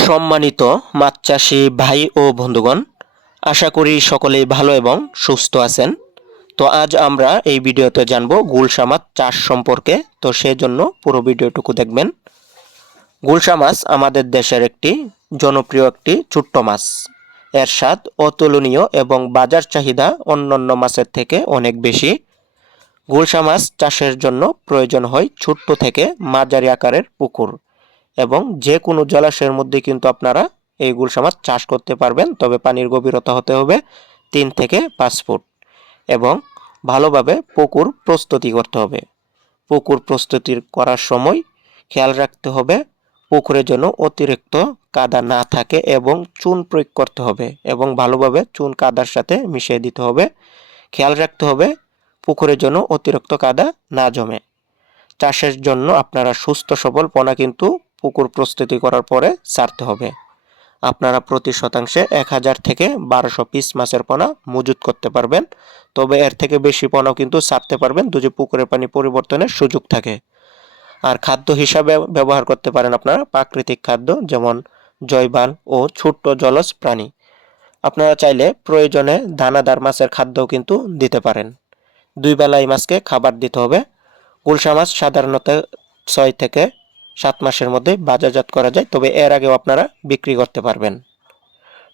সম্মানিত মাছ চাষি ভাই ও বন্ধুগণ, আশা করি সকলেই ভালো এবং সুস্থ আছেন। তো আজ আমরা এই ভিডিওতে জানবো গুলশা মাছ চাষ সম্পর্কে। তো সেজন্য পুরো ভিডিওটুকু দেখবেন। গুলশা মাছ আমাদের দেশের একটি জনপ্রিয় একটি ছোট্ট মাছ। এর স্বাদ অতুলনীয় এবং বাজার চাহিদা অন্যান্য মাছের থেকে অনেক বেশি। গুলশা মাছ চাষের জন্য প্রয়োজন হয় ছোট্ট থেকে মাঝারি আকারের পুকুর, এবং যে কোনো জলাশয়ের মধ্যে কিন্তু আপনারা এই গুলশা মাছ চাষ করতে পারবেন। তবে পানির গভীরতা হতে হবে 3 থেকে 5 ফুট, এবং ভালোভাবে পুকুর প্রস্তুতি করতে হবে। পুকুর প্রস্তুতি করার সময় খেয়াল রাখতে হবে পুকুরের জন্য অতিরিক্ত কাদা না থাকে, এবং চুন প্রয়োগ করতে হবে এবং ভালোভাবে চুন কাদার সাথে মিশিয়ে দিতে হবে। খেয়াল রাখতে হবে পুকুরের জন্য অতিরিক্ত কাদা না জমে। চাষের জন্য আপনারা সুস্থ সবল পোনা কিন্তু পুকুর প্রস্তুতি করার পরে ছাড়তে হবে। আপনারা প্রতি শতাংশে 1000 থেকে 1200 পিস মাছের পোনা মজুত করতে পারবেন। তবে এর থেকে বেশি পোনাও কিন্তু ছাড়তে পারবেন যদি পুকুরের পানি পরিবর্তনের সুযোগ থাকে। আর খাদ্য হিসাবে ব্যবহার করতে পারেন আপনারা প্রাকৃতিক খাদ্য, যেমন জৈবাল ও ছোট্ট জলজ প্রাণী। আপনারা চাইলে প্রয়োজনে দানাদার মাছের খাদ্যও কিন্তু দিতে পারেন। 2 বেলা এই মাছকে খাবার দিতে হবে। গুলশা মাছ সাধারণত 6 থেকে 7 মাসের মধ্যে বাজারজাত করা যায়, তবে এর আগেও আপনারা বিক্রি করতে পারবেন।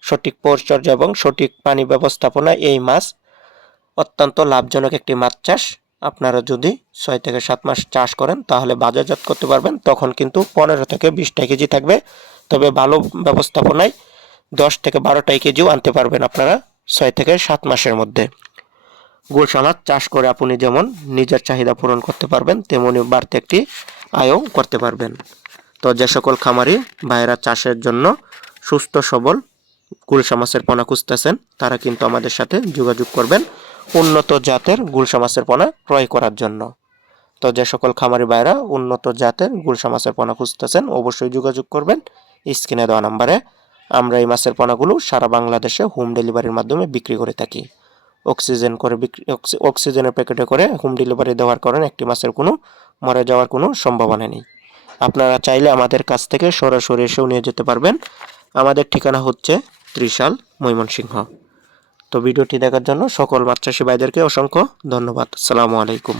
সঠিক পরিচর্যা এবং সঠিক পানি ব্যবস্থাপনায় এই মাছ অত্যন্ত লাভজনক একটি মাছ চাষ। আপনারা যদি 6 থেকে 7 মাস চাষ করেন তাহলে বাজারজাত করতে পারবেন। তখন কিন্তু 15 থেকে 20টা কেজি থাকবে। তবে ভালো ব্যবস্থাপনায় 10 থেকে 12টা কেজিও আনতে পারবেন আপনারা 6 থেকে 7 মাসের মধ্যে। গুলশা মাছ চাষ করে আপনি যেমন নিজের চাহিদা পূরণ করতে পারবেন, তেমনি বাড়তি একটি আয়ও করতে পারবেন। তো যে সকল খামারি ভাইয়েরা চাষের জন্য সুস্থ সবল গুলশা মাছের পোনা খুঁজতেছেন, তারা কিন্তু আমাদের সাথে যোগাযোগ করবেন উন্নত জাতের গুলশা মাছের পোনা ক্রয় করার জন্য। তো যে সকল খামারি ভাইয়েরা উন্নত জাতের গুলশা মাছের পোনা খুঁজতেছেন, অবশ্যই যোগাযোগ করবেন স্ক্রিনে দেওয়া নাম্বারে। আমরা এই মাছের পোনাগুলো সারা বাংলাদেশে হোম ডেলিভারির মাধ্যমে বিক্রি করে থাকি। অক্সিজেনের প্যাকেটে করে হোম ডেলিভারি দেওয়ার কারণে একটি মাছের কোনো মরে যাওয়ার কোনো সম্ভাবনা নেই। আপনারা চাইলে আমাদের কাছ থেকে সরাসরি এসেও নিয়ে যেতে পারবেন। আমাদের ঠিকানা হচ্ছে ত্রিশাল, ময়মনসিংহ। তো ভিডিওটি দেখার জন্য সকল মাছ চাষি ভাইদেরকে অসংখ্য ধন্যবাদ। আসসালামু আলাইকুম।